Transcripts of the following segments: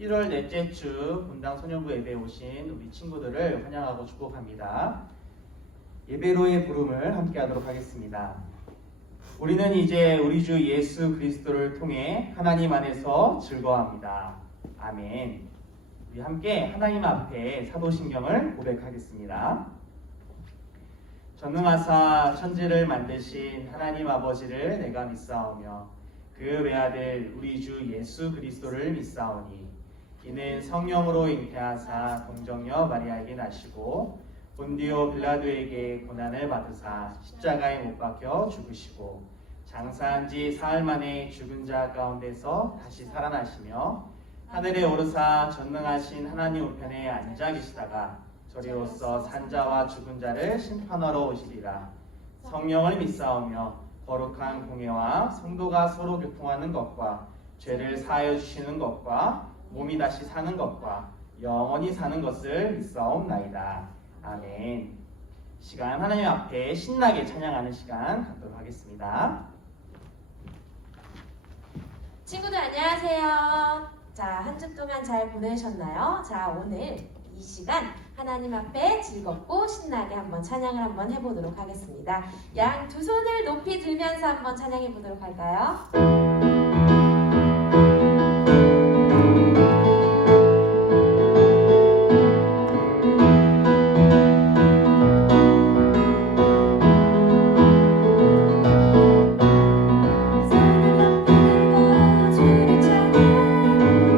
1월 넷째 주 분당 소년부 예배에 오신 우리 친구들을 환영하고 축복합니다. 예배로의 부름을 함께 하도록 하겠습니다. 우리는 이제 우리 주 예수 그리스도를 통해 하나님 안에서 즐거워합니다. 아멘. 우리 함께 하나님 앞에 사도신경을 고백하겠습니다. 전능하사 천지를 만드신 하나님 아버지를 내가 믿사오며 그 외아들 우리 주 예수 그리스도를 믿사오니 이는 성령으로 잉태하사 동정녀 마리아에게 나시고 본디오 빌라도에게 고난을 받으사 십자가에 못 박혀 죽으시고 장사한 지 사흘 만에 죽은 자 가운데서 다시 살아나시며 하늘에 오르사 전능하신 하나님 우편에 앉아 계시다가 저리로서 산자와 죽은 자를 심판하러 오시리라. 성령을 믿사오며 거룩한 공예와 성도가 서로 교통하는 것과 죄를 사하여 주시는 것과 몸이 다시 사는 것과 영원히 사는 것을 믿사옵나이다. 아멘. 시간 하나님 앞에 신나게 찬양하는 시간 갖도록 하겠습니다. 친구들 안녕하세요. 자, 한 주 동안 잘 보내셨나요? 자, 오늘 이 시간 하나님 앞에 즐겁고 신나게 한번 찬양을 한번 해보도록 하겠습니다. 양 두 손을 높이 들면서 한번 찬양해 보도록 할까요? 주를 찬양하라.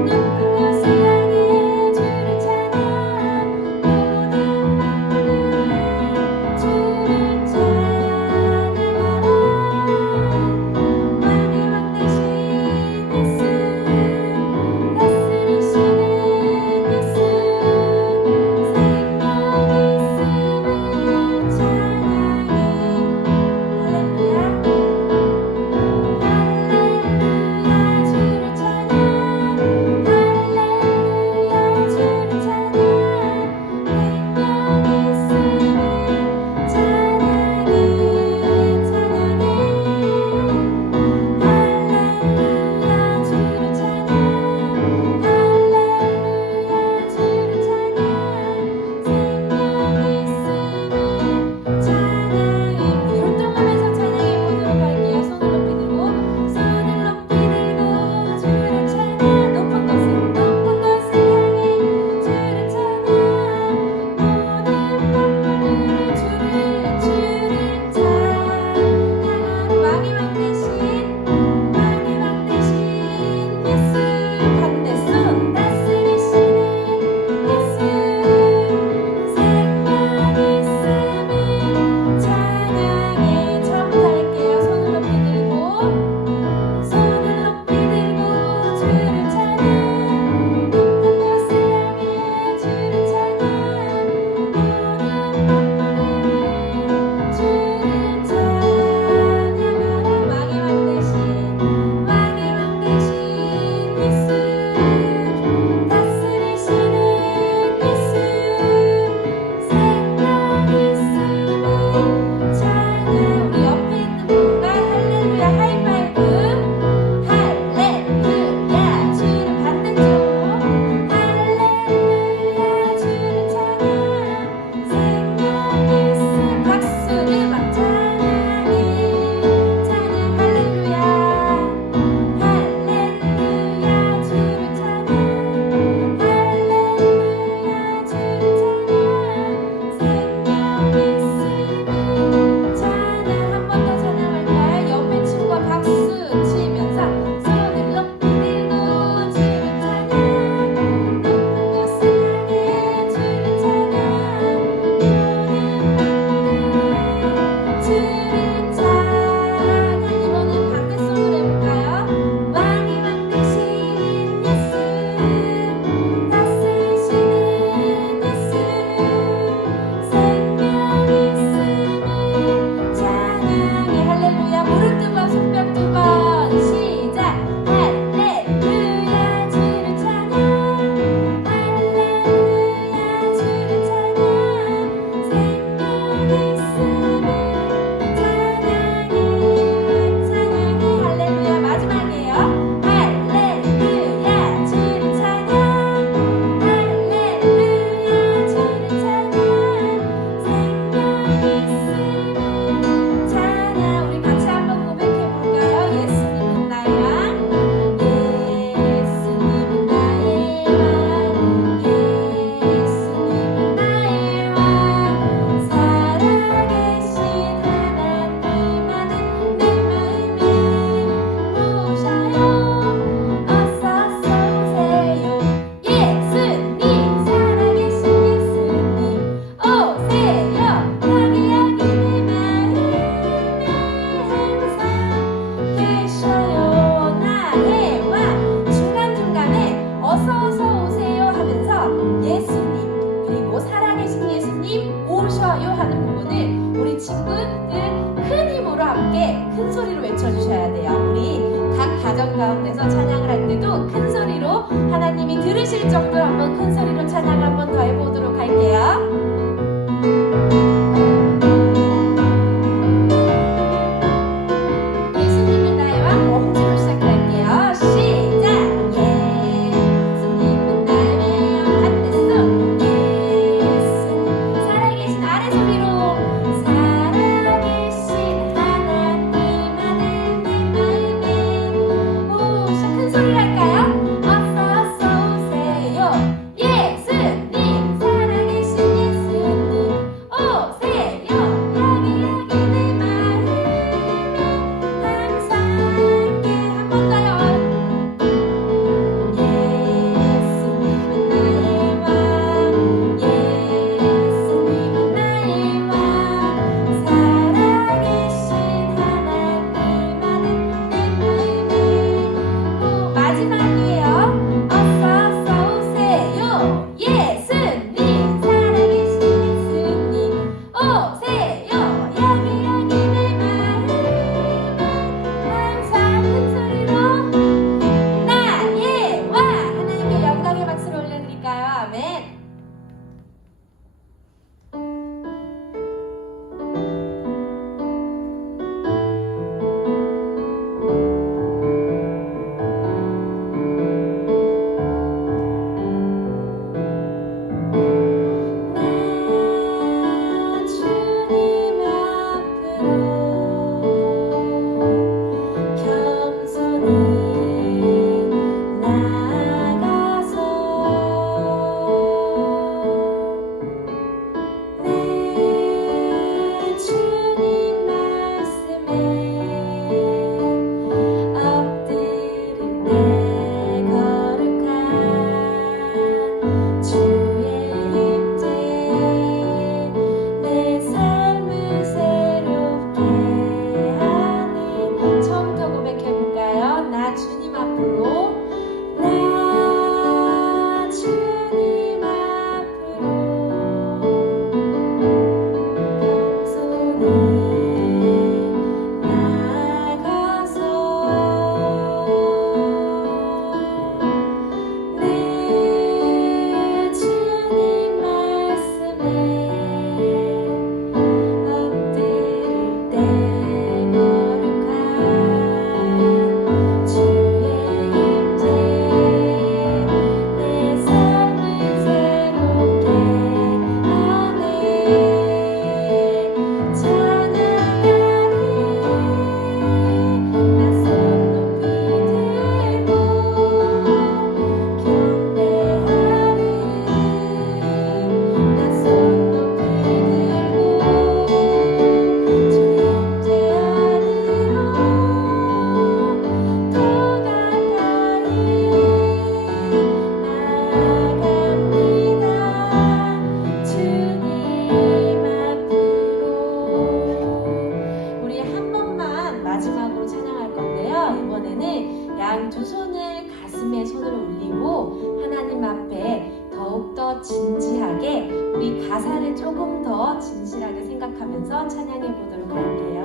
하나님께 손을 올리고 하나님 앞에 더욱더 진지하게 우리 가사를 조금 더 진실하게 생각하면서 찬양해 보도록 할게요.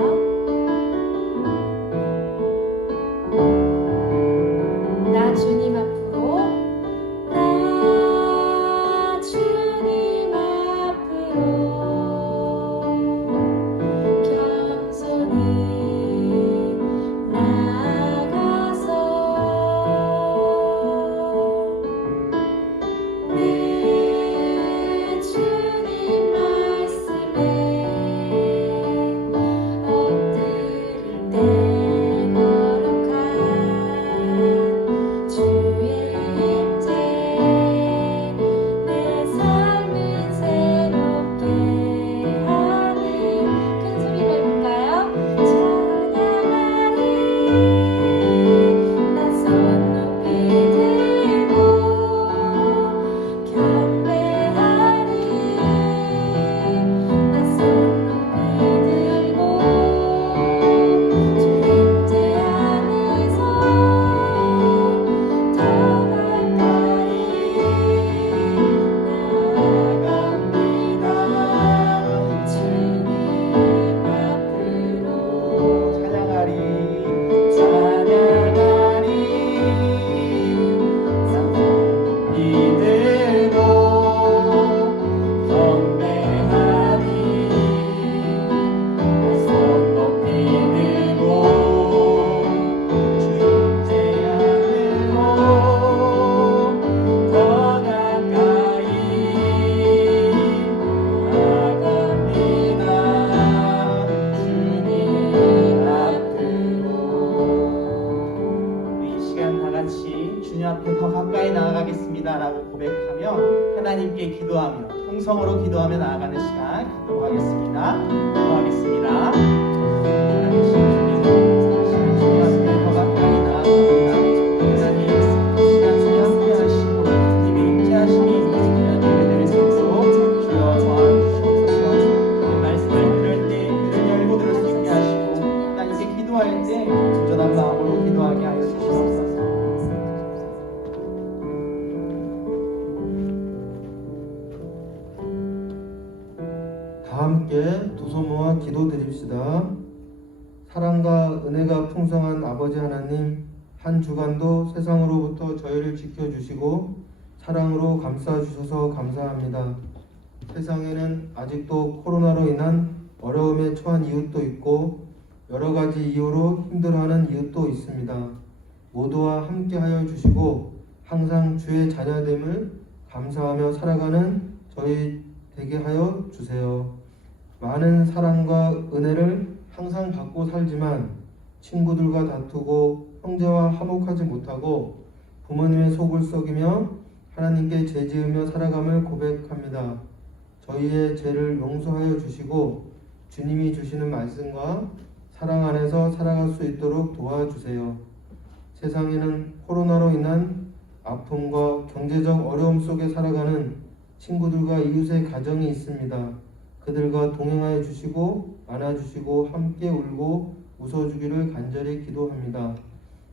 나 주님 앞으로 나 주님 앞으로 겸손히 나아가서 내 주님 말씀에 엎드릴 때 거룩한 주의 임재 내 삶을 새롭게 하네. 큰 소리로 해볼까요? 찬양하리 나 손 높이 들고 경배하리 나 손 높이 들고 주 임재 안에서 더 가까이 나아갑니다. 주님 앞으로 찬양하리 믿음으로 경배하리 손 높이 들고 주 임재 안으로 더 가까이 나아갑니다. 주님 앞으로 우리 이 시간 다 같이 주님 앞에 더 가까이 나아가겠습니다 라고 고백하며 하나님께 기도하며 통성으로 기도하며 나아가는 시간 갖도록 하겠습니다. 기도하겠습니다. 살아계신 주님, 이 시간 주님 앞에 더 가까이 나아갑니다. 하나님, 이 시간 주님 함께 하시고 주님의 임재하심이 예배드릴 수 있도록 주여 도와주시옵소서. 말씀을 들을 때 귀를 열고 들을 수 있게 하시고 하나님께 기도할 때 온전한 마음으로 기도하게 하여 주시옵소서. 다 함께 두 손 모아 기도드립시다. 사랑과 은혜가 풍성한 아버지 하나님, 한 주간도 세상으로부터 저희를 지켜주시고 사랑으로 감싸주셔서 감사합니다. 세상에는 아직도 코로나로 인한 어려움에 처한 이웃도 있고 여러 가지 이유로 힘들어하는 이웃도 있습니다. 모두와 함께하여 주시고 항상 주의 자녀됨을 감사하며 살아가는 저희 되게 하여 주세요. 많은 사랑과 은혜를 항상 받고 살지만 친구들과 다투고 형제와 화목하지 못하고 부모님의 속을 썩이며 하나님께 죄지으며 살아감을 고백합니다. 저희의 죄를 용서하여 주시고 주님이 주시는 말씀과 사랑 안에서 살아갈 수 있도록 도와주세요. 세상에는 코로나로 인한 아픔과 경제적 어려움 속에 살아가는 친구들과 이웃의 가정이 있습니다. 그들과 동행하여 주시고 안아주시고 함께 울고 웃어주기를 간절히 기도합니다.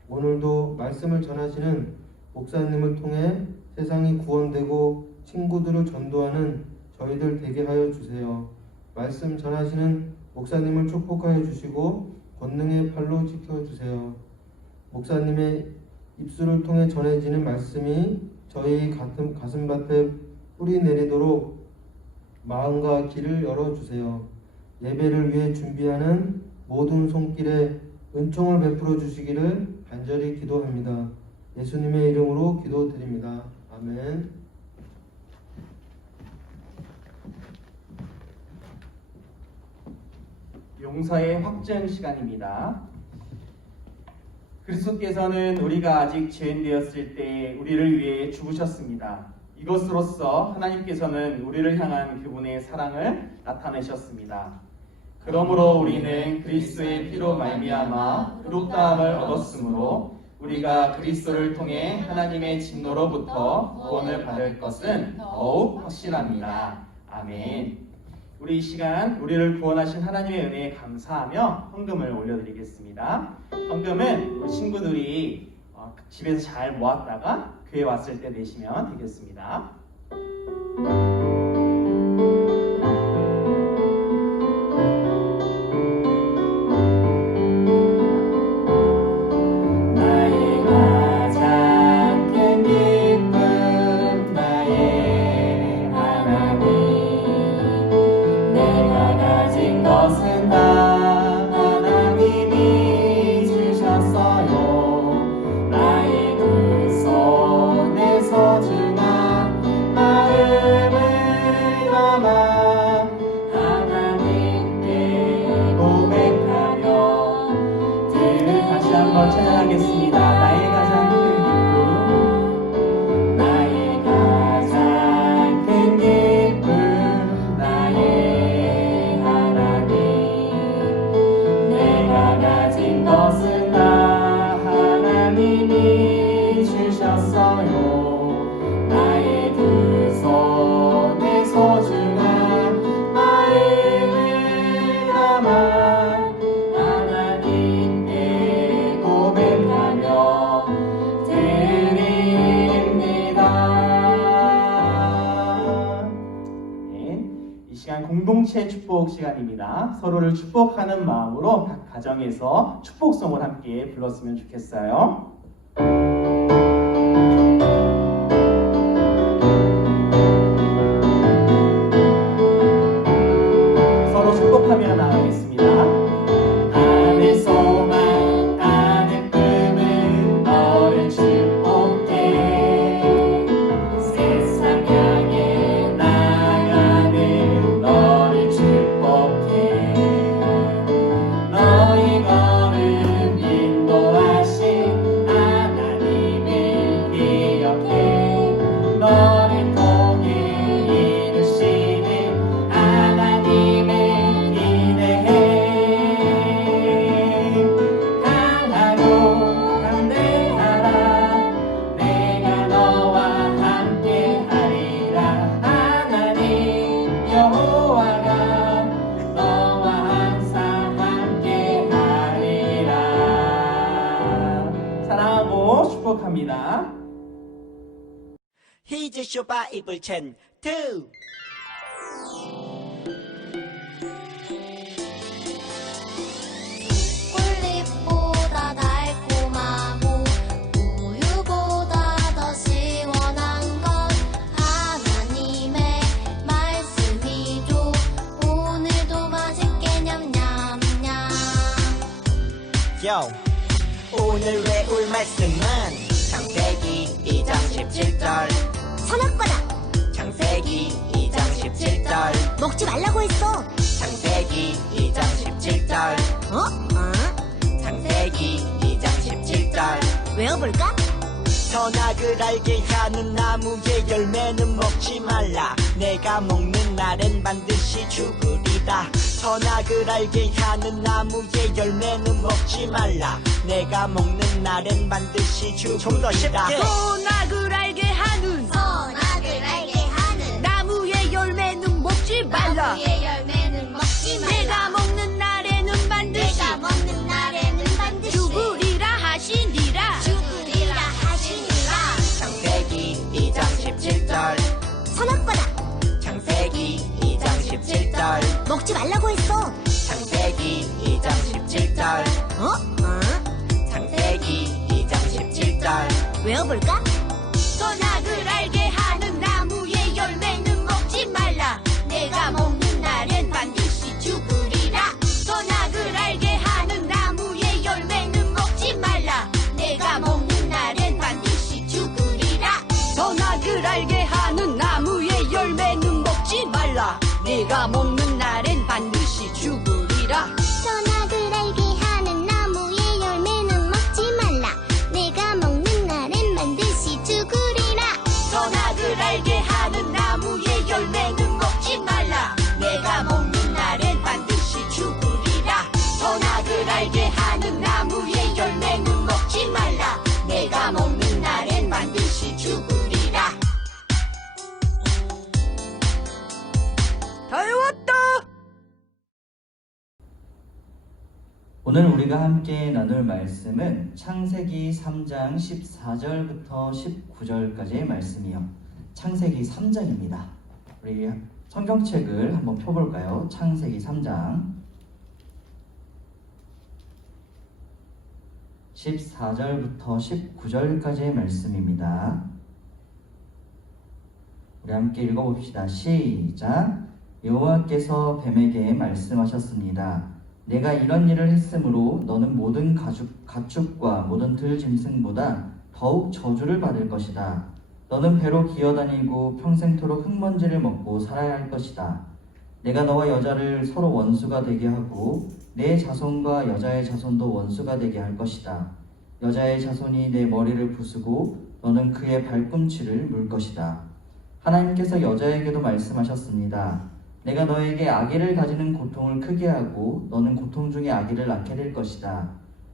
오늘도 말씀을 전하시는 목사님을 통해 세상이 구원되고 친구들을 전도하는 저희들 되게 하여 주세요. 말씀 전하시는 목사님을 축복하여 주시고 권능의 팔로 지켜주세요. 목사님의 입술을 통해 전해지는 말씀이 저희 가슴밭에 뿌리 내리도록 마음과 길을 열어주세요. 예배를 위해 준비하는 모든 손길에 은총을 베풀어 주시기를 간절히 기도합니다. 예수님의 이름으로 기도드립니다. 아멘. 용서의 확증 시간입니다. 그리스도께서는 우리가 아직 죄인 되었을 때 우리를 위해 죽으셨습니다. 이것으로써 하나님께서는 우리를 향한 그분의 사랑을 나타내셨습니다. 그러므로 우리는 그리스도의 피로 말미암아 의롭다함을 얻었으므로 우리가 그리스도를 통해 하나님의 진노로부터 구원을 받을 것은 더욱 확실합니다. 아멘. 우리 이 시간 우리를 구원하신 하나님의 은혜에 감사하며 헌금을 올려드리겠습니다. 헌금은 우리 친구들이 집에서 잘 모았다가 교회 왔을 때 내시면 되겠습니다. 나의 가장 큰 기쁨 나의 하나님 내가 가진 것은 다 하나님이 주셨어요. 나의 두 손에 소중한 마음을 담아 하나님께 고백하며 다시 한번 찬양하겠습니다. 나의 가장 큰 기쁨 나의 가장 큰 기쁨 나의 하나님 내가 가진 것은 다 하나님이 주셨어요. 나의 두 손에 소중한 마음을 담아 하나님께 고백하며 드립니다. 네, 이 시간 공동체 축복 시간입니다. 서로를 축복하는 마음으로 각 가정에서 축복송을 함께 불렀으면 좋겠어요. 서로 축복하며 나가겠습니다. 하늘 소망 하늘 꿈을 너를 축복해 세상 향해 나가는 너를 축복해 너의 걸음 인도하신 하나님을 기억해 너를 통해 이루시는 하나님을 기대해 강하고 담대하라 내가 너와 함께하리라 하나님 여호와가 너와 항상 함께하리라. 사랑하고 축복합니다. 히즈 쇼바 이불첸 2 꿀잎보다 달콤하고 우유보다 더 시원한 건 하나님의 말씀이죠. 오늘도 맛있게 냠냠냠. 요 오늘 외울 말씀은 창세기 2장 17절 선악과다. 창세기 2장 17절 먹지 말라고 했어. 창세기 2장 17절 창세기 2장 17절 외워볼까? 선악을 알게 하는 나무의 열매는 먹지 말라 내가 먹는 날엔 반드시 죽으리라 선악을 알게 하는 나무의 열매는 먹지 말라 내가 먹는 날엔 반드시 죽으리라 좀 더 쉽게 선악을 알게 하는 선악을 알게 하는 나무의 열매는 먹지 말라. 나무의 열매는 먹지 말라. 내가 먹는 날에는 반드시 내가 먹는 날에는 반드시 죽으리라 하시니라. 죽으리라 하시니라. 창세기 2장 17절 선악과다. 창세기 2장 17절 먹지 말라고 했어. 창세기 2장 17절 창세기 2장 17절 외워볼까? 선악을 알게 하는 나무의 열매는 먹지 말라. 내가 먹는 날엔 반드시 죽으리라. 선악을 알게 하는 나무의 열매는 먹지 말라. 내가 먹는 날엔 반드시 죽으리라. 선악을 알게 하는 나무의 열매는 먹지 말라. 내가 먹는 날엔 반드시 죽으리라. 선악을 알게 하는 나무의 열매는 먹지 말라. 내가 먹는 날엔 반드시 죽으리라. 선악을 알게 하는 나무의 열매는 먹지 말라. 내가 먹는 날엔 반드시 죽으리라. 선악을 알게 하는 나무의 열매는 먹지 말라. 내가 먹는 날엔 반드시 죽으리라. 다 외웠다. 오늘 우리가 함께 나눌 말씀은 창세기 3장 14절부터 19절까지의 말씀이요. 창세기 3장입니다. 우리 성경책을 한번 펴볼까요? 창세기 3장 14절부터 19절까지의 말씀입니다. 우리 함께 읽어봅시다. 시작. 여호와께서 뱀에게 말씀하셨습니다. 내가 이런 일을 했으므로 너는 모든 가축과 모든 들짐승보다 더욱 저주를 받을 것이다. 너는 배로 기어다니고 평생토록 흙먼지를 먹고 살아야 할 것이다. 내가 너와 여자를 서로 원수가 되게 하고 내 자손과 여자의 자손도 원수가 되게 할 것이다. 여자의 자손이 내 머리를 부수고 너는 그의 발꿈치를 물 것이다. 하나님께서 여자에게도 말씀하셨습니다. 내가 너에게 아기를 가지는 고통을 크게 하고 너는 고통 중에 아기를 낳게 될 것이다.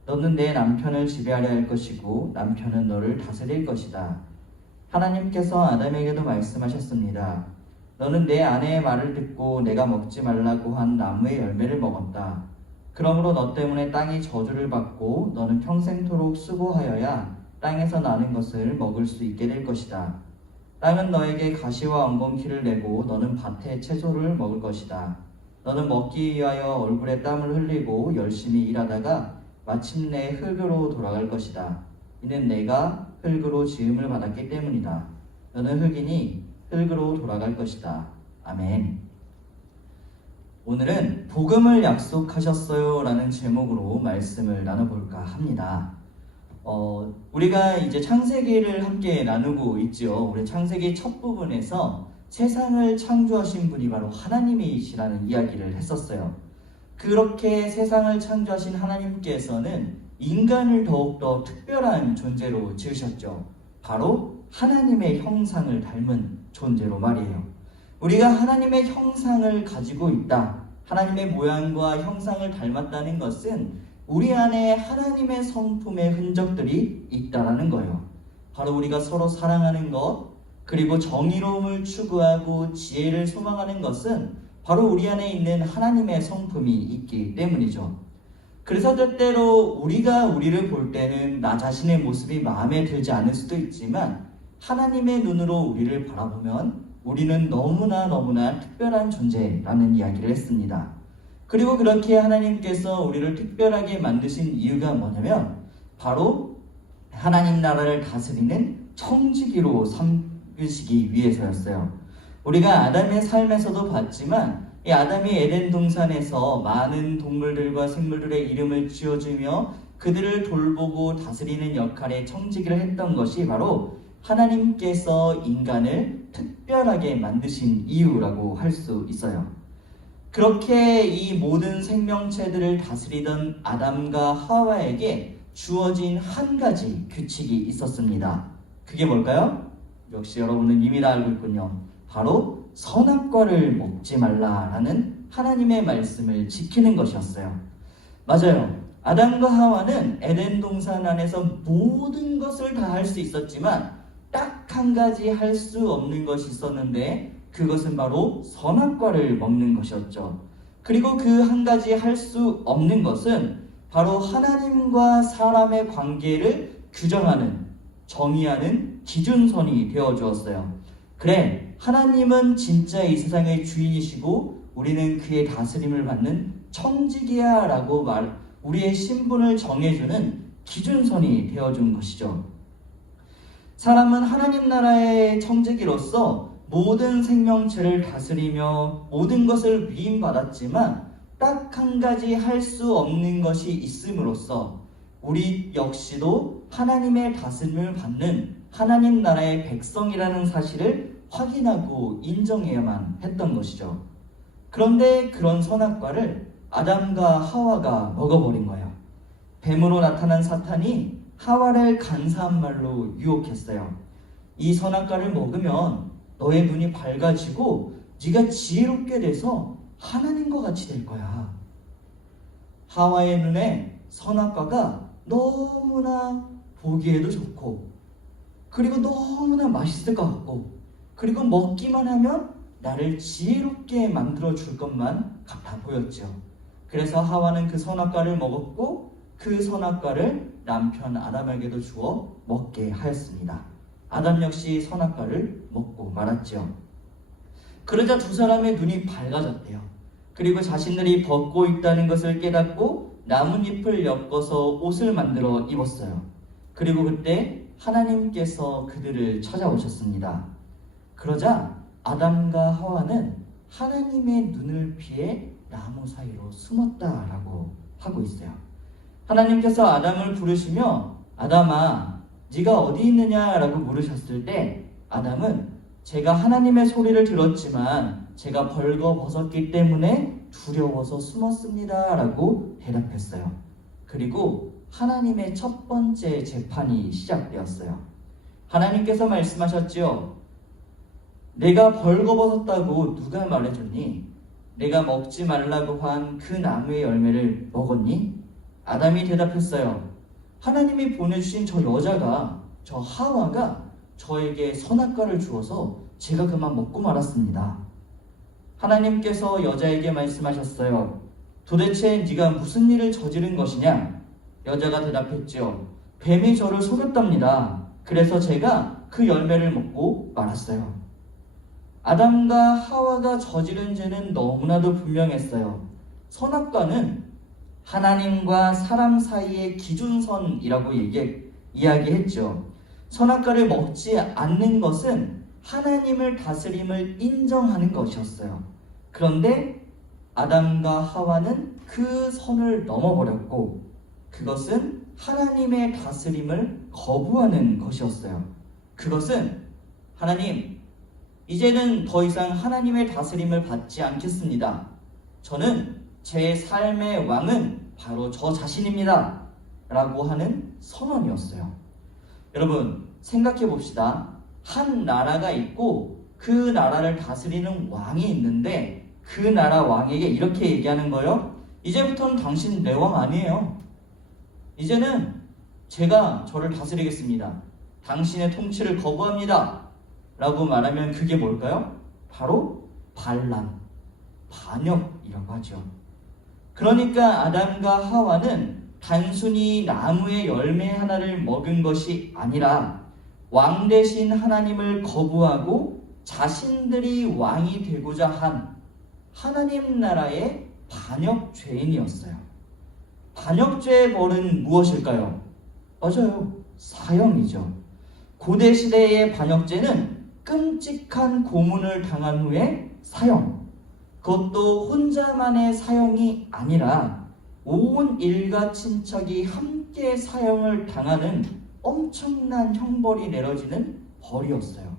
너는 내 남편을 지배하려 할 것이고 남편은 너를 다스릴 것이다. 하나님께서 아담에게도 말씀하셨습니다. 너는 내 아내의 말을 듣고 내가 먹지 말라고 한 나무의 열매를 먹었다. 그러므로 너 때문에 땅이 저주를 받고 너는 평생토록 수고하여야 땅에서 나는 것을 먹을 수 있게 될 것이다. 땅은 너에게 가시와 엉겅퀴를 내고 너는 밭의 채소를 먹을 것이다. 너는 먹기 위하여 얼굴에 땀을 흘리고 열심히 일하다가 마침내 흙으로 돌아갈 것이다. 이는 내가 흙으로 지음을 받았기 때문이다. 너는 흙이니 흙으로 돌아갈 것이다. 아멘. 오늘은 복음을 약속하셨어요 라는 제목으로 말씀을 나눠볼까 합니다. 우리가 이제 창세기를 함께 나누고 있죠. 우리 창세기 첫 부분에서 세상을 창조하신 분이 바로 하나님이시라는 이야기를 했었어요. 그렇게 세상을 창조하신 하나님께서는 인간을 더욱더 특별한 존재로 지으셨죠. 바로 하나님의 형상을 닮은 존재로 말이에요. 우리가 하나님의 형상을 가지고 있다. 하나님의 모양과 형상을 닮았다는 것은 우리 안에 하나님의 성품의 흔적들이 있다라는 거예요. 바로 우리가 서로 사랑하는 것, 그리고 정의로움을 추구하고 지혜를 소망하는 것은 바로 우리 안에 있는 하나님의 성품이 있기 때문이죠. 그래서 때때로 우리가 우리를 볼 때는 나 자신의 모습이 마음에 들지 않을 수도 있지만 하나님의 눈으로 우리를 바라보면 우리는 너무나 특별한 존재라는 이야기를 했습니다. 그리고 그렇게 하나님께서 우리를 특별하게 만드신 이유가 뭐냐면 바로 하나님 나라를 다스리는 청지기로 삼으시기 위해서였어요. 우리가 아담의 삶에서도 봤지만 이 아담이 에덴 동산에서 많은 동물들과 생물들의 이름을 지어주며 그들을 돌보고 다스리는 역할의 청지기를 했던 것이 바로 하나님께서 인간을 특별하게 만드신 이유라고 할 수 있어요. 그렇게 이 모든 생명체들을 다스리던 아담과 하와에게 주어진 한 가지 규칙이 있었습니다. 그게 뭘까요? 역시 여러분은 이미 다 알고 있군요. 바로 선악과를 먹지 말라라는 하나님의 말씀을 지키는 것이었어요. 맞아요. 아담과 하와는 에덴 동산 안에서 모든 것을 다 할 수 있었지만 딱 한 가지 할 수 없는 것이 있었는데 그것은 바로 선악과를 먹는 것이었죠. 그리고 그 한 가지 할 수 없는 것은 바로 하나님과 사람의 관계를 규정하는, 정의하는 기준선이 되어 주었어요. 그래, 하나님은 진짜 이 세상의 주인이시고 우리는 그의 다스림을 받는 청지기야 라고 우리의 신분을 정해주는 기준선이 되어준 것이죠. 사람은 하나님 나라의 청지기로서 모든 생명체를 다스리며 모든 것을 위임받았지만 딱 한 가지 할 수 없는 것이 있음으로써 우리 역시도 하나님의 다스림을 받는 하나님 나라의 백성이라는 사실을 확인하고 인정해야만 했던 것이죠. 그런데 그런 선악과를 아담과 하와가 먹어버린 거예요. 뱀으로 나타난 사탄이 하와를 간사한 말로 유혹했어요. 이 선악과를 먹으면 너의 눈이 밝아지고 네가 지혜롭게 돼서 하나님과 같이 될 거야. 하와의 눈에 선악과가 너무나 보기에도 좋고 그리고 너무나 맛있을 것 같고 그리고 먹기만 하면 나를 지혜롭게 만들어 줄 것만 같아 보였죠. 그래서 하와는 그 선악과를 먹었고 그 선악과를 남편 아담에게도 주어 먹게 하였습니다. 아담 역시 선악과를 먹고 말았지요. 그러자 두 사람의 눈이 밝아졌대요. 그리고 자신들이 벗고 있다는 것을 깨닫고 나뭇잎을 엮어서 옷을 만들어 입었어요. 그리고 그때 하나님께서 그들을 찾아오셨습니다. 그러자 아담과 하와는 하나님의 눈을 피해 나무 사이로 숨었다라고 하고 있어요. 하나님께서 아담을 부르시며 아담아, 네가 어디 있느냐라고 물으셨을 때 아담은 제가 하나님의 소리를 들었지만 제가 벌거벗었기 때문에 두려워서 숨었습니다 라고 대답했어요. 그리고 하나님의 첫 번째 재판이 시작되었어요. 하나님께서 말씀하셨지요. 내가 벌거벗었다고 누가 말해줬니? 내가 먹지 말라고 한 그 나무의 열매를 먹었니? 아담이 대답했어요. 하나님이 보내주신 저 여자가, 저 하와가 저에게 선악과를 주어서 제가 그만 먹고 말았습니다. 하나님께서 여자에게 말씀하셨어요. 도대체 네가 무슨 일을 저지른 것이냐? 여자가 대답했죠. 뱀이 저를 속였답니다. 그래서 제가 그 열매를 먹고 말았어요. 아담과 하와가 저지른 죄는 너무나도 분명했어요. 선악과는 하나님과 사람 사이의 기준선이라고 이야기했죠. 선악과를 먹지 않는 것은 하나님을 다스림을 인정하는 것이었어요. 그런데 아담과 하와는 그 선을 넘어버렸고 그것은 하나님의 다스림을 거부하는 것이었어요. 그것은 하나님, 이제는 더 이상 하나님의 다스림을 받지 않겠습니다. 저는 제 삶의 왕은 바로 저 자신입니다. 라고 하는 선언이었어요. 여러분, 생각해 봅시다. 한 나라가 있고 그 나라를 다스리는 왕이 있는데 그 나라 왕에게 이렇게 얘기하는 거예요. 이제부터는 당신 내 왕 아니에요. 이제는 제가 저를 다스리겠습니다. 당신의 통치를 거부합니다. 라고 말하면 그게 뭘까요? 바로 반란, 반역이라고 하죠. 그러니까 아담과 하와는 단순히 나무의 열매 하나를 먹은 것이 아니라 왕 대신 하나님을 거부하고 자신들이 왕이 되고자 한 하나님 나라의 반역 죄인이었어요. 반역죄의 벌은 무엇일까요? 맞아요. 사형이죠. 고대 시대의 반역죄는 끔찍한 고문을 당한 후에 사형, 그것도 혼자만의 사형이 아니라 온 일가 친척이 함께 사형을 당하는 엄청난 형벌이 내려지는 벌이었어요.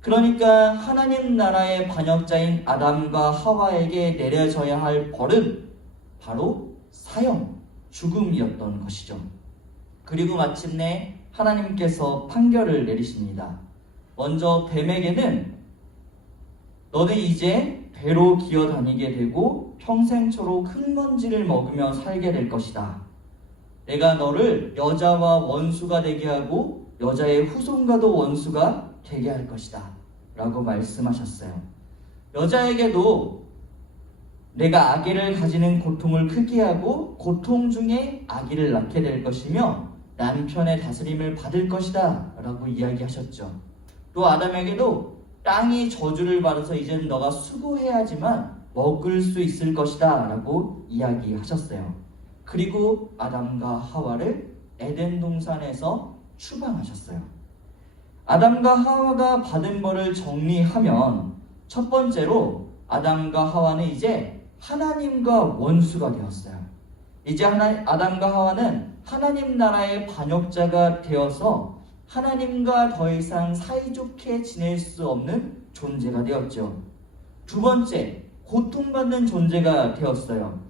그러니까 하나님 나라의 반역자인 아담과 하와에게 내려져야 할 벌은 바로 사형, 죽음이었던 것이죠. 그리고 마침내 하나님께서 판결을 내리십니다. 먼저 뱀에게는 너는 이제 배로 기어다니게 되고 평생초록 흙먼지를 먹으며 살게 될 것이다. 내가 너를 여자와 원수가 되게 하고 여자의 후손과도 원수가 되게 할 것이다. 라고 말씀하셨어요. 여자에게도 내가 아기를 가지는 고통을 크게 하고 고통 중에 아기를 낳게 될 것이며 남편의 다스림을 받을 것이다. 라고 이야기하셨죠. 또 아담에게도 땅이 저주를 받아서 이제는 너가 수고해야지만 먹을 수 있을 것이다 라고 이야기하셨어요. 그리고 아담과 하와를 에덴 동산에서 추방하셨어요. 아담과 하와가 받은 벌을 정리하면 첫 번째로 아담과 하와는 이제 하나님과 원수가 되었어요. 이제 아담과 하와는 하나님 나라의 반역자가 되어서 하나님과 더 이상 사이좋게 지낼 수 없는 존재가 되었죠. 두 번째, 고통받는 존재가 되었어요.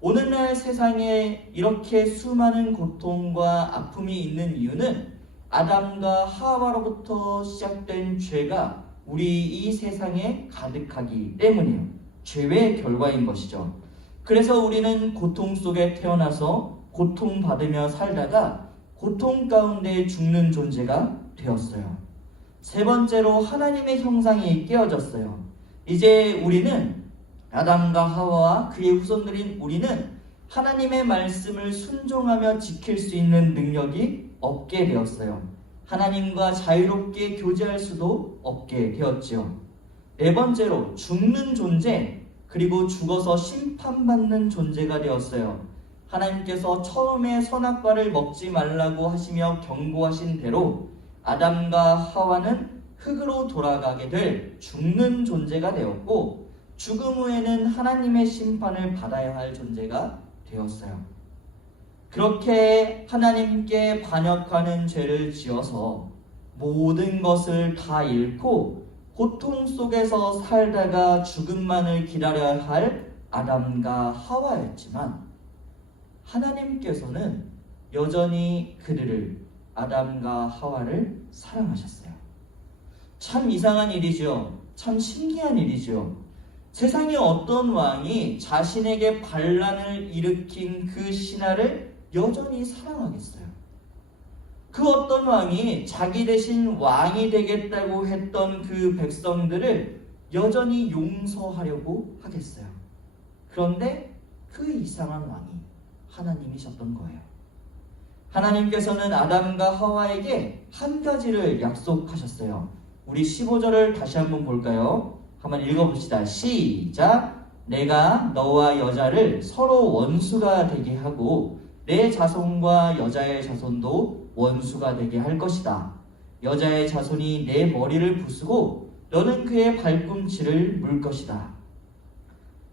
오늘날 세상에 이렇게 수많은 고통과 아픔이 있는 이유는 아담과 하와로부터 시작된 죄가 우리 이 세상에 가득하기 때문이에요. 죄의 결과인 것이죠. 그래서 우리는 고통 속에 태어나서 고통받으며 살다가 고통 가운데 죽는 존재가 되었어요. 세 번째로 하나님의 형상이 깨어졌어요. 이제 우리는 아담과 하와와 그의 후손들인 우리는 하나님의 말씀을 순종하며 지킬 수 있는 능력이 없게 되었어요. 하나님과 자유롭게 교제할 수도 없게 되었지요. 네 번째로 죽는 존재, 그리고 죽어서 심판받는 존재가 되었어요. 하나님께서 처음에 선악과를 먹지 말라고 하시며 경고하신 대로 아담과 하와는 흙으로 돌아가게 될 죽는 존재가 되었고, 죽음 후에는 하나님의 심판을 받아야 할 존재가 되었어요. 그렇게 하나님께 반역하는 죄를 지어서 모든 것을 다 잃고 고통 속에서 살다가 죽음만을 기다려야 할 아담과 하와였지만, 하나님께서는 여전히 그들을, 아담과 하와를 사랑하셨어요. 참 이상한 일이죠. 참 신기한 일이죠. 세상에 어떤 왕이 자신에게 반란을 일으킨 그 신하를 여전히 사랑하겠어요? 그 어떤 왕이 자기 대신 왕이 되겠다고 했던 그 백성들을 여전히 용서하려고 하겠어요? 그런데 그 이상한 왕이 하나님이셨던 거예요. 하나님께서는 아담과 하와에게 한 가지를 약속하셨어요. 우리 15절을 다시 한번 볼까요? 한번 읽어봅시다. 시작! 내가 너와 여자를 서로 원수가 되게 하고 내 자손과 여자의 자손도 원수가 되게 할 것이다. 여자의 자손이 내 머리를 부수고 너는 그의 발꿈치를 물 것이다.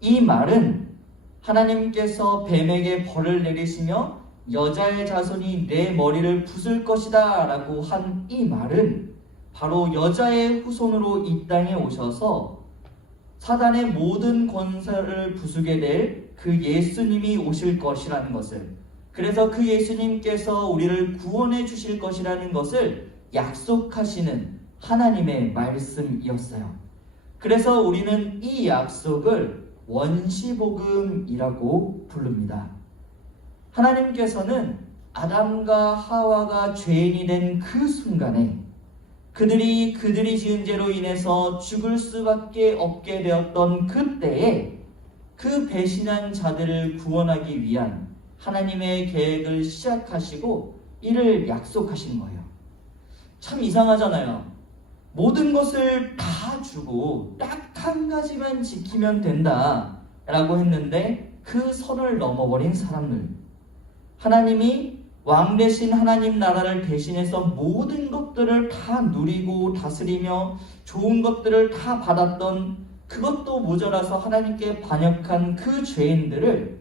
이 말은 하나님께서 뱀에게 벌을 내리시며 여자의 자손이 내 머리를 부술 것이다 라고 한 이 말은 바로 여자의 후손으로 이 땅에 오셔서 사단의 모든 권세를 부수게 될 그 예수님이 오실 것이라는 것을, 그래서 그 예수님께서 우리를 구원해 주실 것이라는 것을 약속하시는 하나님의 말씀이었어요. 그래서 우리는 이 약속을 원시복음이라고 부릅니다. 하나님께서는 아담과 하와가 죄인이 된 그 순간에 그들이 지은 죄로 인해서 죽을 수밖에 없게 되었던 그때에 그 배신한 자들을 구원하기 위한 하나님의 계획을 시작하시고 이를 약속하신 거예요. 참 이상하잖아요. 모든 것을 다 주고 딱 한 가지만 지키면 된다 라고 했는데 그 선을 넘어버린 사람들, 하나님이 왕 대신 하나님 나라를 대신해서 모든 것들을 다 누리고 다스리며 좋은 것들을 다 받았던, 그것도 모자라서 하나님께 반역한 그 죄인들을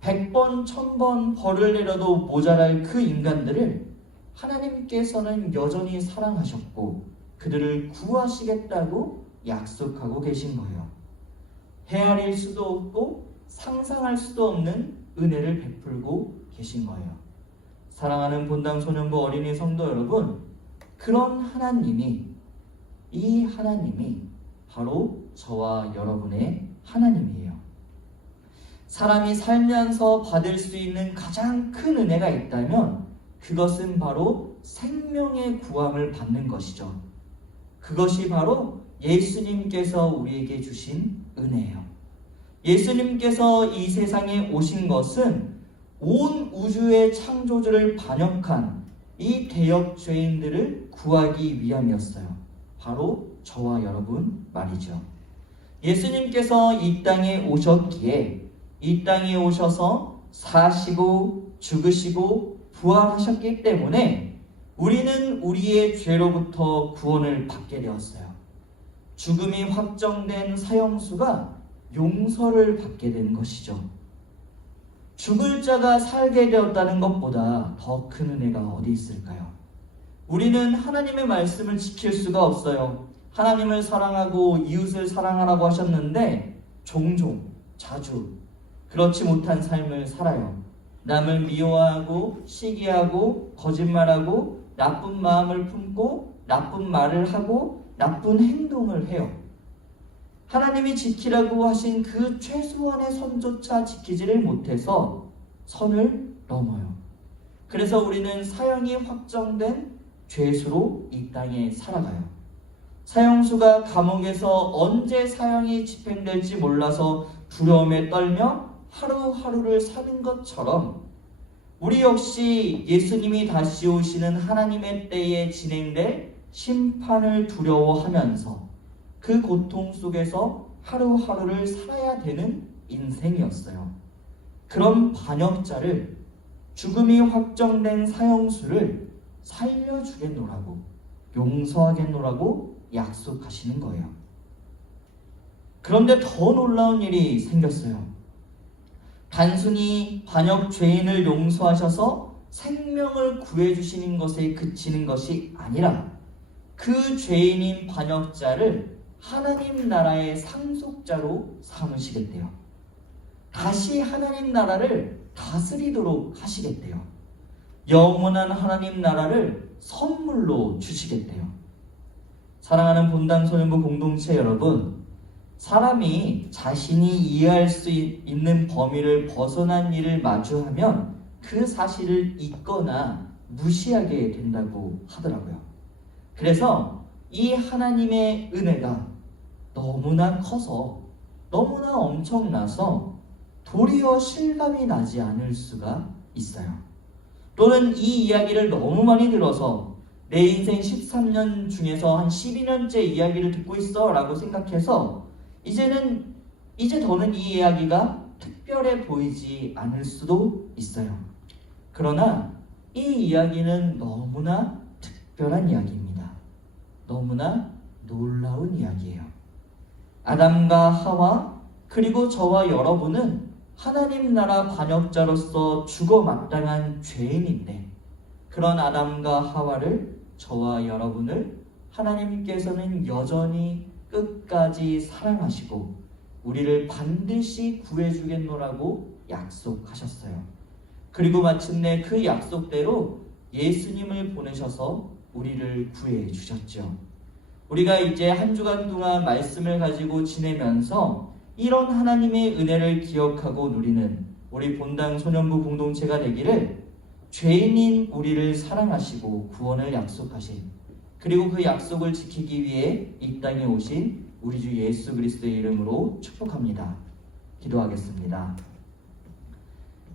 100번 1000번 벌을 내려도 모자랄 그 인간들을 하나님께서는 여전히 사랑하셨고 그들을 구하시겠다고 약속하고 계신 거예요. 헤아릴 수도 없고 상상할 수도 없는 은혜를 베풀고 계신 거예요. 사랑하는 본당 소년부 어린이 성도 여러분, 그런 하나님이, 이 하나님이 바로 저와 여러분의 하나님이에요. 사람이 살면서 받을 수 있는 가장 큰 은혜가 있다면 그것은 바로 생명의 구함을 받는 것이죠. 그것이 바로 예수님께서 우리에게 주신 은혜예요. 예수님께서 이 세상에 오신 것은 온 우주의 창조주를 반역한 이 대역 죄인들을 구하기 위함이었어요. 바로 저와 여러분 말이죠. 예수님께서 이 땅에 오셨기에 이 땅에 오셔서 사시고 죽으시고 부활하셨기 때문에 우리는 우리의 죄로부터 구원을 받게 되었어요. 죽음이 확정된 사형수가 용서를 받게 된 것이죠. 죽을 자가 살게 되었다는 것보다 더 큰 은혜가 어디 있을까요? 우리는 하나님의 말씀을 지킬 수가 없어요. 하나님을 사랑하고 이웃을 사랑하라고 하셨는데 종종, 자주 그렇지 못한 삶을 살아요. 남을 미워하고 시기하고 거짓말하고 나쁜 마음을 품고 나쁜 말을 하고 나쁜 행동을 해요. 하나님이 지키라고 하신 그 최소한의 선조차 지키지를 못해서 선을 넘어요. 그래서 우리는 사형이 확정된 죄수로 이 땅에 살아가요. 사형수가 감옥에서 언제 사형이 집행될지 몰라서 두려움에 떨며 하루하루를 사는 것처럼 우리 역시 예수님이 다시 오시는 하나님의 때에 진행될 심판을 두려워하면서 그 고통 속에서 하루하루를 살아야 되는 인생이었어요. 그런 반역자를, 죽음이 확정된 사형수를 살려주겠노라고, 용서하겠노라고 약속하시는 거예요. 그런데 더 놀라운 일이 생겼어요. 단순히 반역 죄인을 용서하셔서 생명을 구해주시는 것에 그치는 것이 아니라 그 죄인인 반역자를 하나님 나라의 상속자로 삼으시겠대요. 다시 하나님 나라를 다스리도록 하시겠대요. 영원한 하나님 나라를 선물로 주시겠대요. 사랑하는 본당 소년부 공동체 여러분, 사람이 자신이 이해할 수 있는 범위를 벗어난 일을 마주하면 그 사실을 잊거나 무시하게 된다고 하더라고요. 그래서 이 하나님의 은혜가 너무나 커서, 너무나 엄청나서 도리어 실감이 나지 않을 수가 있어요. 또는 이 이야기를 너무 많이 들어서 내 인생 13년 중에서 한 12년째 이야기를 듣고 있어 라고 생각해서 이제 더는 이 이야기가 특별해 보이지 않을 수도 있어요. 그러나 이 이야기는 너무나 특별한 이야기입니다. 너무나 놀라운 이야기예요. 아담과 하와 그리고 저와 여러분은 하나님 나라 반역자로서 죽어 마땅한 죄인인데, 그런 아담과 하와를, 저와 여러분을 하나님께서는 여전히 끝까지 사랑하시고 우리를 반드시 구해주겠노라고 약속하셨어요. 그리고 마침내 그 약속대로 예수님을 보내셔서 우리를 구해주셨죠. 우리가 이제 한 주간 동안 말씀을 가지고 지내면서 이런 하나님의 은혜를 기억하고 누리는 우리 본당 소년부 공동체가 되기를, 죄인인 우리를 사랑하시고 구원을 약속하신, 그리고 그 약속을 지키기 위해 이 땅에 오신 우리 주 예수 그리스도의 이름으로 축복합니다. 기도하겠습니다.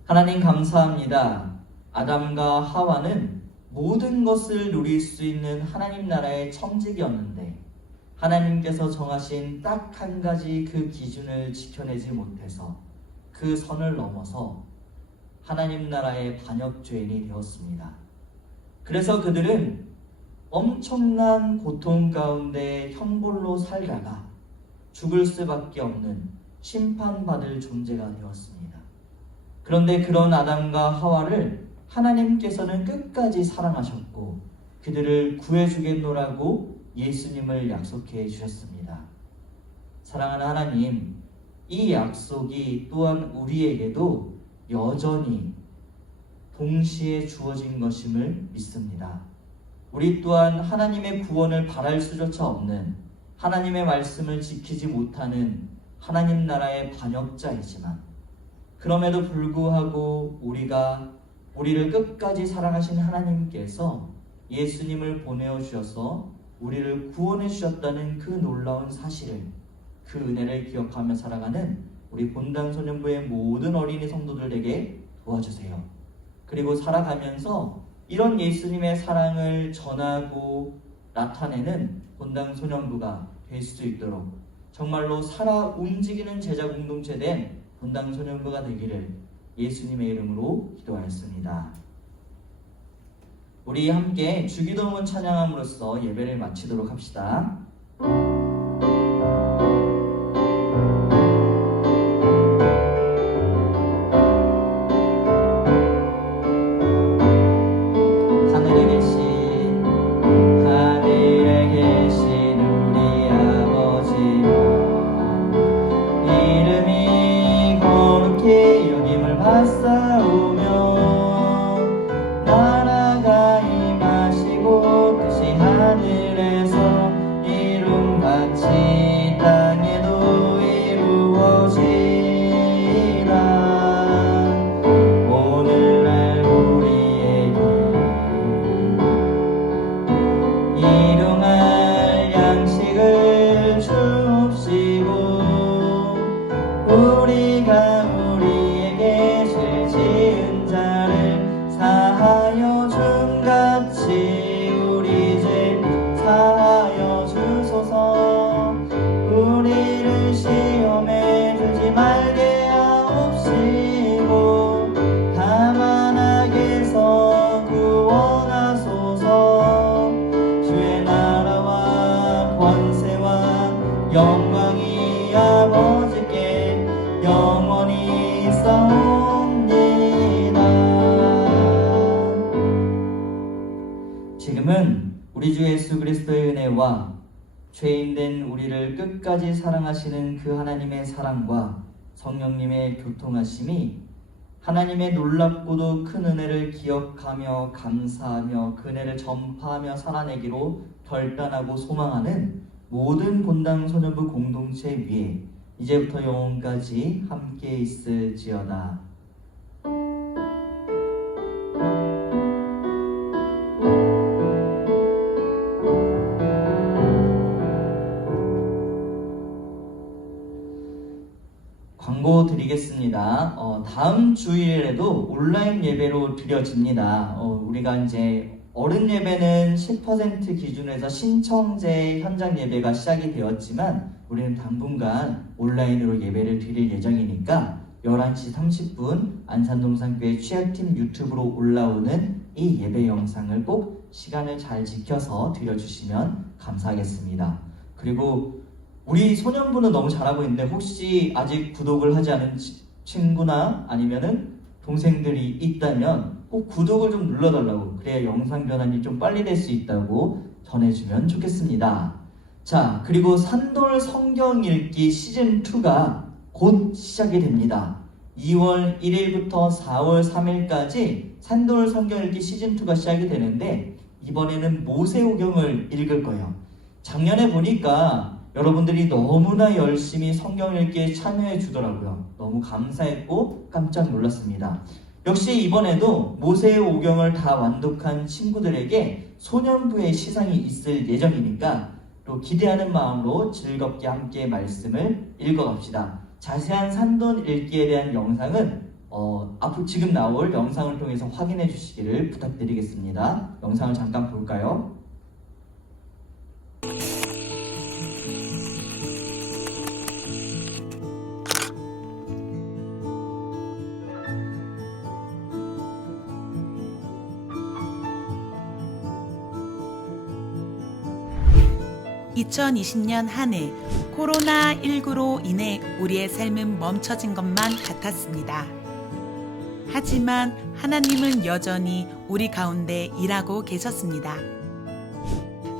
하나님 감사합니다. 아담과 하와는 모든 것을 누릴 수 있는 하나님 나라의 청직이었는데 하나님께서 정하신 딱 한 가지 그 기준을 지켜내지 못해서 그 선을 넘어서 하나님 나라의 반역 죄인이 되었습니다. 그래서 그들은 엄청난 고통 가운데 형벌로 살다가 죽을 수밖에 없는 심판받을 존재가 되었습니다. 그런데 그런 아담과 하와를 하나님께서는 끝까지 사랑하셨고 그들을 구해주겠노라고 예수님을 약속해 주셨습니다. 사랑하는 하나님, 이 약속이 또한 우리에게도 여전히 동시에 주어진 것임을 믿습니다. 우리 또한 하나님의 구원을 바랄 수조차 없는, 하나님의 말씀을 지키지 못하는 하나님 나라의 반역자이지만 그럼에도 불구하고 우리를 끝까지 사랑하신 하나님께서 예수님을 보내어 주셔서 우리를 구원해 주셨다는 그 놀라운 사실을, 그 은혜를 기억하며 살아가는 우리 본당 소년부의 모든 어린이 성도들에게 도와주세요. 그리고 살아가면서 이런 예수님의 사랑을 전하고 나타내는 본당 소년부가 될 수 있도록 정말로 살아 움직이는 제자 공동체 된 본당 소년부가 되기를 예수님의 이름으로 기도하였습니다. 우리 함께 주기도문 찬양함으로써 예배를 마치도록 합시다. 하늘에서 이룬 바 권세와 영광이 아버지께 영원히 있사옵니다. 지금은 우리 주 예수 그리스도의 은혜와 죄인된 우리를 끝까지 사랑하시는 그 하나님의 사랑과 성령님의 교통하심이 하나님의 놀랍고도 큰 은혜를 기억하며 감사하며 그 은혜를 전파하며 살아내기로 결단하고 소망하는 모든 본당 소년부 공동체 위에 이제부터 영원까지 함께 있을지어다. 광고 드리겠습니다. 다음 주일에도 온라인 예배로 드려집니다. 우리가 이제 어른 예배는 10% 기준에서 신청제 현장 예배가 시작이 되었지만 우리는 당분간 온라인으로 예배를 드릴 예정이니까 11시 30분 안산동산교회 취약팀 유튜브로 올라오는 이 예배 영상을 꼭 시간을 잘 지켜서 드려주시면 감사하겠습니다. 그리고 우리 소년부는 너무 잘하고 있는데 혹시 아직 구독을 하지 않은 친구나 아니면은 동생들이 있다면 꼭 구독을 좀 눌러달라고, 그래야 영상 변환이 좀 빨리 될 수 있다고 전해주면 좋겠습니다. 자, 그리고 산돌 성경 읽기 시즌2가 곧 시작이 됩니다. 2월 1일부터 4월 3일까지 산돌 성경 읽기 시즌2가 시작이 되는데 이번에는 모세오경을 읽을 거예요. 작년에 보니까 여러분들이 너무나 열심히 성경 읽기에 참여해 주더라고요. 너무 감사했고 깜짝 놀랐습니다. 역시 이번에도 모세의 오경을 다 완독한 친구들에게 소년부의 시상이 있을 예정이니까 또 기대하는 마음으로 즐겁게 함께 말씀을 읽어갑시다. 자세한 산돌 읽기에 대한 영상은 앞으로 지금 나올 영상을 통해서 확인해 주시기를 부탁드리겠습니다. 영상을 잠깐 볼까요? 2020년 한 해 코로나19로 인해 우리의 삶은 멈춰진 것만 같았습니다. 하지만 하나님은 여전히 우리 가운데 일하고 계셨습니다.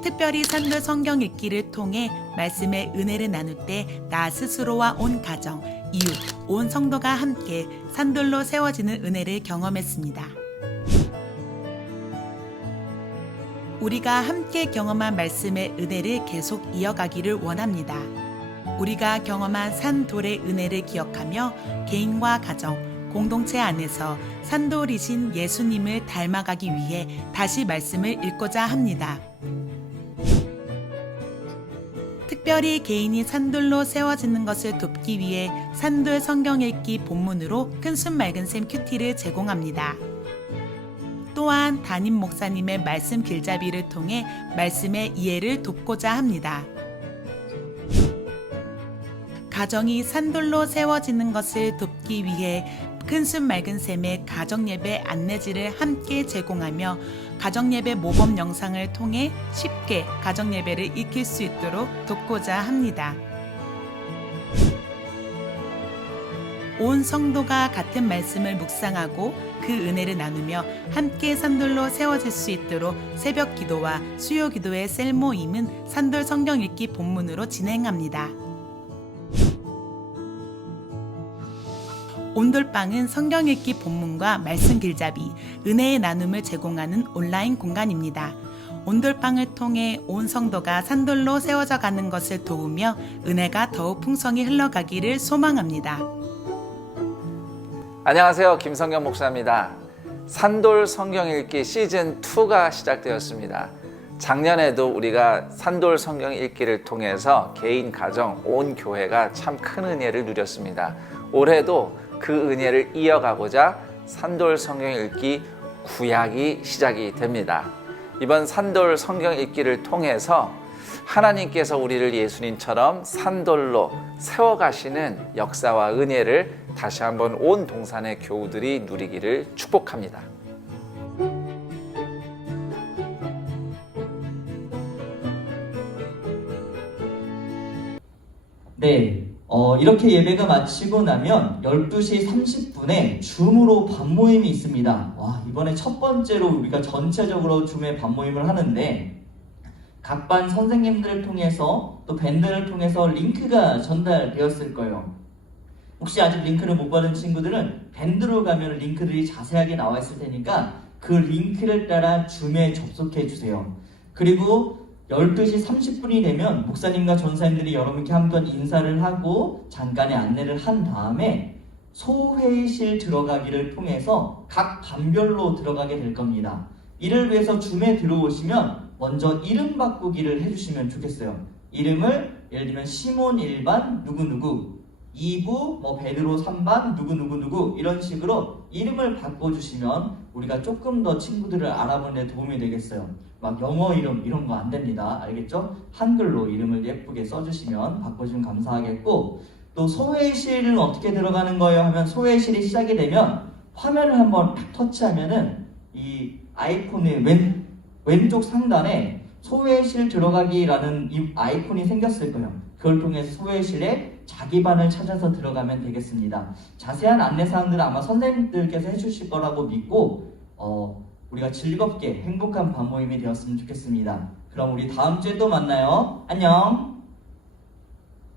특별히 산돌 성경 읽기를 통해 말씀의 은혜를 나눌 때 나 스스로와 온 가정, 이웃, 온 성도가 함께 산돌로 세워지는 은혜를 경험했습니다. 우리가 함께 경험한 말씀의 은혜를 계속 이어가기를 원합니다. 우리가 경험한 산돌의 은혜를 기억하며 개인과 가정, 공동체 안에서 산돌이신 예수님을 닮아가기 위해 다시 말씀을 읽고자 합니다. 특별히 개인이 산돌로 세워지는 것을 돕기 위해 산돌 성경 읽기 본문으로 큰순 맑은 샘 큐티를 제공합니다. 또한 담임 목사님의 말씀 길잡이를 통해 말씀의 이해를 돕고자 합니다. 가정이 산돌로 세워지는 것을 돕기 위해 큰순 맑은 샘의 가정예배 안내지를 함께 제공하며 가정예배 모범 영상을 통해 쉽게 가정예배를 익힐 수 있도록 돕고자 합니다. 온 성도가 같은 말씀을 묵상하고 그 은혜를 나누며 함께 산돌로 세워질 수 있도록 새벽 기도와 수요 기도의 셀 모임은 산돌 성경 읽기 본문으로 진행합니다. 온돌방은 성경 읽기 본문과 말씀 길잡이, 은혜의 나눔을 제공하는 온라인 공간입니다. 온돌방을 통해 온 성도가 산돌로 세워져 가는 것을 도우며 은혜가 더욱 풍성히 흘러가기를 소망합니다. 안녕하세요. 김성경 목사입니다. 산돌 성경 읽기 시즌2가 시작되었습니다. 작년에도 우리가 산돌 성경 읽기를 통해서 개인, 가정, 온 교회가 참 큰 은혜를 누렸습니다. 올해도 그 은혜를 이어가고자 산돌 성경 읽기 구약이 시작이 됩니다. 이번 산돌 성경 읽기를 통해서 하나님께서 우리를 예수님처럼 산돌로 세워가시는 역사와 은혜를 다시 한번 온 동산의 교우들이 누리기를 축복합니다. 네, 이렇게 예배가 마치고 나면 12시 30분에 줌으로 밤모임이 있습니다. 와, 이번에 첫 번째로 우리가 전체적으로 줌에 밤모임을 하는데 각 반 선생님들을 통해서 또 밴드를 통해서 링크가 전달되었을 거예요. 혹시 아직 링크를 못 받은 친구들은 밴드로 가면 링크들이 자세하게 나와 있을 테니까 그 링크를 따라 줌에 접속해 주세요. 그리고 12시 30분이 되면 목사님과 전사님들이 여러분께 한번 인사를 하고 잠깐의 안내를 한 다음에 소회의실 들어가기를 통해서 각 반별로 들어가게 될 겁니다. 이를 위해서 줌에 들어오시면 먼저 이름 바꾸기를 해주시면 좋겠어요. 이름을 예를 들면 시몬 1반 누구누구, 2부 뭐 베드로 3반 누구누구누구 이런 식으로 이름을 바꿔주시면 우리가 조금 더 친구들을 알아보는 데 도움이 되겠어요. 막 영어 이름 이런 거 안 됩니다. 알겠죠? 한글로 이름을 예쁘게 써주시면 바꿔주시면 감사하겠고, 또 소회의실은 어떻게 들어가는 거예요 하면 소회의실이 시작이 되면 화면을 한번 탁 터치하면은 이 아이콘의 왼쪽 상단에 소회의실 들어가기라는 이 아이콘이 생겼을 거예요. 그걸 통해서 소회의실에 자기 반을 찾아서 들어가면 되겠습니다. 자세한 안내사항들은 아마 선생님들께서 해주실 거라고 믿고 우리가 즐겁게 행복한 밤모임이 되었으면 좋겠습니다. 그럼 우리 다음 주에 또 만나요. 안녕.